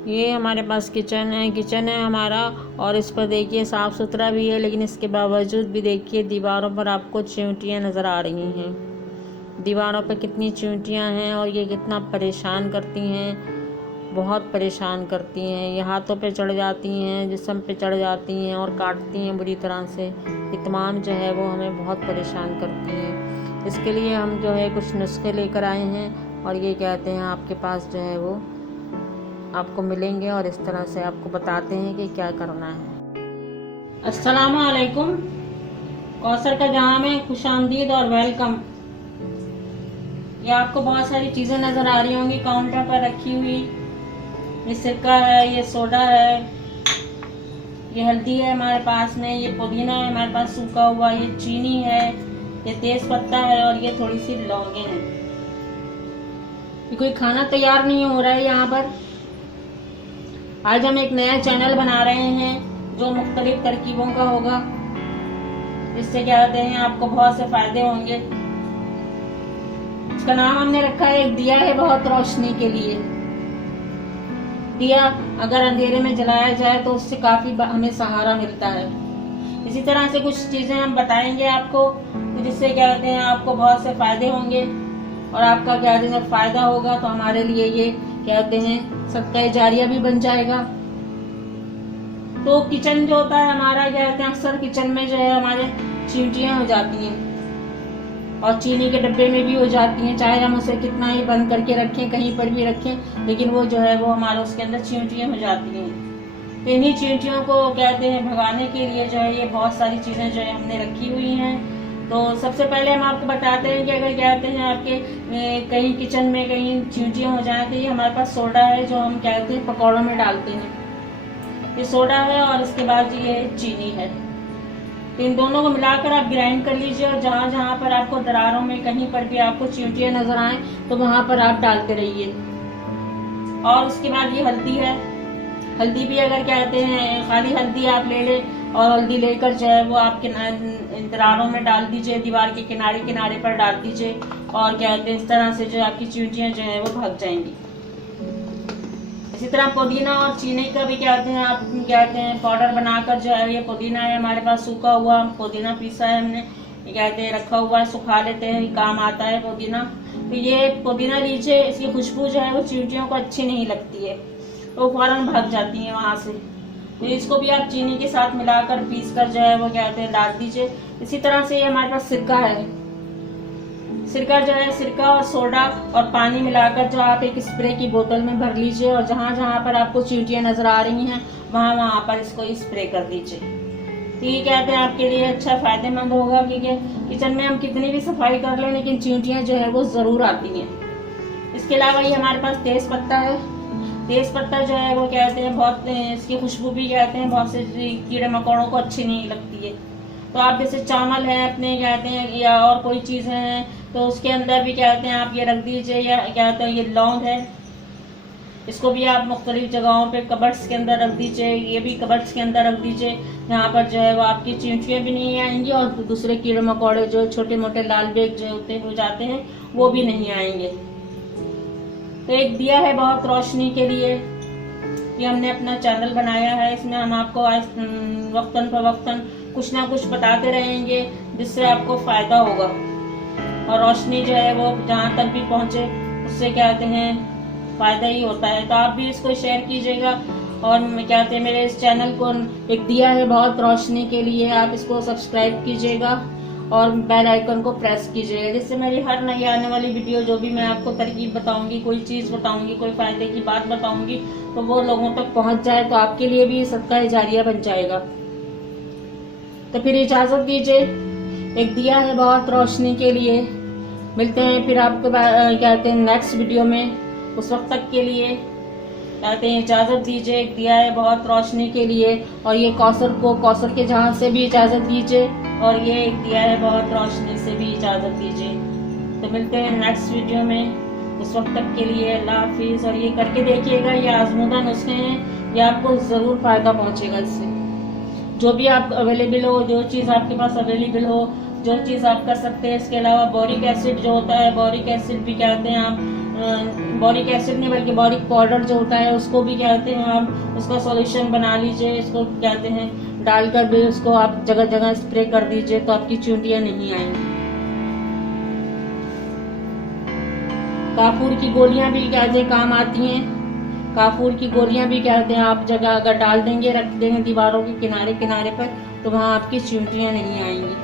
ये हमारे पास किचन है हमारा। और इस पर देखिए साफ़ सुथरा भी है, लेकिन इसके बावजूद भी देखिए दीवारों पर आपको चींटियाँ नज़र आ रही हैं। दीवारों पर कितनी चींटियाँ हैं और ये कितना परेशान करती हैं, बहुत परेशान करती हैं। ये हाथों पे चढ़ जाती हैं, जिस्म पे चढ़ जाती हैं और काटती हैं बुरी तरह से। ये तमाम जो है वो हमें बहुत परेशान करती हैं। इसके लिए हम जो है कुछ नुस्खे लेकर आए हैं और ये कहते हैं आपके पास जो है वो आपको मिलेंगे और इस तरह से आपको बताते हैं कि क्या करना है। अस्सलाम वालेकुम। कौसर का जहां में खुशामदीद और वेलकम। ये आपको बहुत सारी चीज़ें नज़र आ रही होंगी काउंटर पर रखी हुई। ये सिरका है, ये सोडा है, ये हल्दी है हमारे पास में, ये पुदीना है हमारे पास सूखा हुआ, ये चीनी है, ये तेज पत्ता है और ये थोड़ी सी लौंगे हैं। ये कोई खाना तैयार नहीं हो रहा है यहाँ पर। आज हम एक नया चैनल बना रहे हैं जो मुख्तलिफ तरकीबों का होगा। इससे क्या कहते हैं आपको बहुत से फायदे होंगे। इसका नाम हमने रखा है एक दिया है बहुत रोशनी के लिए। दिया अगर अंधेरे में जलाया जाए तो उससे काफी हमें सहारा मिलता है। इसी तरह से कुछ चीजें हम बताएंगे आपको जिससे क्या कहते हैं आपको बहुत से फायदे होंगे और आपका क्या कहते हैं फायदा होगा तो हमारे लिए ये क्या कहते हैं सदका जारिया भी बन जाएगा। तो किचन जो होता है हमारा क्या कहते हैं अक्सर किचन में जो है हमारे चींटियां हो जाती हैं और चीनी के डब्बे में भी हो जाती हैं। चाहे हम उसे कितना ही बंद करके रखें, कहीं पर भी रखें, लेकिन वो जो है वो हमारे उसके अंदर चींटियां हो जाती हैं। तो इन्हीं चींटियों को कहते हैं भगाने के लिए जो है ये बहुत सारी चीजें जो है हमने रखी हुई हैं। तो सबसे पहले हम आपको बताते हैं कि अगर कहते हैं आपके कहीं किचन में कहीं चींटियां हो जाए तो ये हमारे पास सोडा है जो हम कहते हैं पकौड़ों में डालते हैं। ये सोडा है और इसके बाद ये चीनी है। तो इन दोनों को मिलाकर आप ग्राइंड कर लीजिए और जहाँ जहाँ पर आपको दरारों में कहीं पर भी आपको चींटियां नजर आए तो वहाँ पर आप डालते रहिए। और उसके बाद ये हल्दी है। हल्दी भी अगर कहते हैं खाली हल्दी आप ले लें और हल्दी लेकर जो है वो आपके दरारों में डाल दीजिए, दीवार के किनारे किनारे पर डाल दीजिए और कहते हैं इस तरह से जो आपकी चींटियां जो है वो भाग जाएंगी। इसी तरह पुदीना और चीनी का भी कहते हैं आप कहते हैं पाउडर बनाकर जो है ये पुदीना है हमारे पास सूखा हुआ पुदीना पीसा है हमने, ये कहते हैं रखा हुआ है, सुखा लेते हैं, काम आता है पुदीना। तो ये पुदीना लीजिए, इसकी खुशबू जो है वो चींटियों को अच्छी नहीं लगती है तो फौरन भाग जाती हैं वहां से। तो इसको भी आप चीनी के साथ मिलाकर पीस कर जो है वो कहते हैं डाल दीजिए। इसी तरह से ये हमारे पास सिरका है। सिरका जो है सिरका और सोडा और पानी मिलाकर जो आप एक स्प्रे की बोतल में भर लीजिए और जहाँ जहाँ पर आपको चींटियां नजर आ रही हैं वहाँ वहाँ पर इसको स्प्रे कर दीजिए। तो ये कहते हैं आपके लिए अच्छा फायदेमंद होगा क्योंकि किचन में हम कितनी भी सफाई कर लें लेकिन चींटियां जो है वो जरूर आती हैं। इसके अलावा ये हमारे पास तेज पत्ता है। तेज पत्ता जो है वो कहते हैं बहुत इसकी खुशबू भी कहते हैं बहुत से कीड़े मकोड़ों को अच्छी नहीं लगती है। तो आप जैसे चावल है अपने कहते हैं या और कोई चीज़ें हैं तो उसके अंदर भी कहते हैं आप ये रख दीजिए। या क्या कहते हैं ये लौंग है, इसको भी आप मुख्तलिफ जगहों पे कबर्ड्स के अंदर रख दीजिए। ये भी कबर्ड्स के अंदर रख दीजिए यहाँ पर जो है वो आपकी चींटियाँ भी नहीं आएंगी और दूसरे कीड़े मकोड़े जो छोटे मोटे लाल बेग जो होते हो जाते हैं वो भी नहीं आएंगे। तो एक दिया है बहुत रोशनी के लिए, ये हमने अपना चैनल बनाया है। इसमें हम आपको वक्तन फवक्तन कुछ ना कुछ बताते रहेंगे जिससे आपको फायदा होगा और रोशनी जो है वो जहाँ तक भी पहुँचे उससे क्या कहते हैं फायदा ही होता है। तो आप भी इसको शेयर कीजिएगा और क्या कहते हैं मेरे इस चैनल को एक दिया है बहुत रोशनी के लिए आप इसको सब्सक्राइब कीजिएगा और बेल आइकन को प्रेस कीजिएगा जिससे मेरी हर नई आने वाली वीडियो जो भी मैं आपको तरकीब बताऊंगी, कोई चीज़ बताऊंगी, कोई फायदे की बात बताऊंगी तो वो लोगों तक पहुंच जाए तो आपके लिए भी सदका जारिया बन जाएगा। तो फिर इजाज़त दीजिए, एक दिया है बहुत रोशनी के लिए। मिलते हैं फिर आपको कहते हैं नेक्स्ट वीडियो में। उस वक्त तक के लिए कहते हैं इजाज़त दीजिए, एक दिया है बहुत रोशनी के लिए। और ये कौसर के जहाँ से भी इजाज़त दीजिए और ये एक दिया है बहुत रोशनी से भी इजाज़त दीजिए। तो मिलते हैं नेक्स्ट वीडियो में। उस वक्त तक के लिए अल्लाह हाफिज़। और ये करके देखिएगा, ये आजमूदा नुस्खे हैं, ये आपको ज़रूर फ़ायदा पहुँचेगा इससे। जो भी आप अवेलेबल हो, जो चीज़ आपके पास अवेलेबल हो, जो चीज़ आप कर सकते हैं। इसके अलावा बोरिक एसिड जो होता है, बोरिक एसिड भी कहते हैं आप बॉरिक एसिड नहीं बल्कि बॉरिक पाउडर जो होता है उसको भी कहते हैं, आप उसका सॉल्यूशन बना लीजिए, इसको कहते हैं डालकर भी उसको आप जगह जगह स्प्रे कर दीजिए तो आपकी चींटियां नहीं आएंगी। काफूर की गोलियां भी कहते हैं काम आती हैं, काफूर की गोलियां भी कहते हैं आप जगह अगर डाल देंगे, रख देंगे दीवारों के किनारे किनारे पर, तो वहाँ आपकी चींटियां नहीं आएंगी।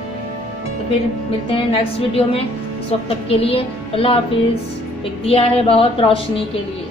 तो फिर मिलते हैं नेक्स्ट वीडियो में, इस वक्त तक के लिए अल्लाह हाफिज़। एक दिया है बहुत रोशनी के लिए।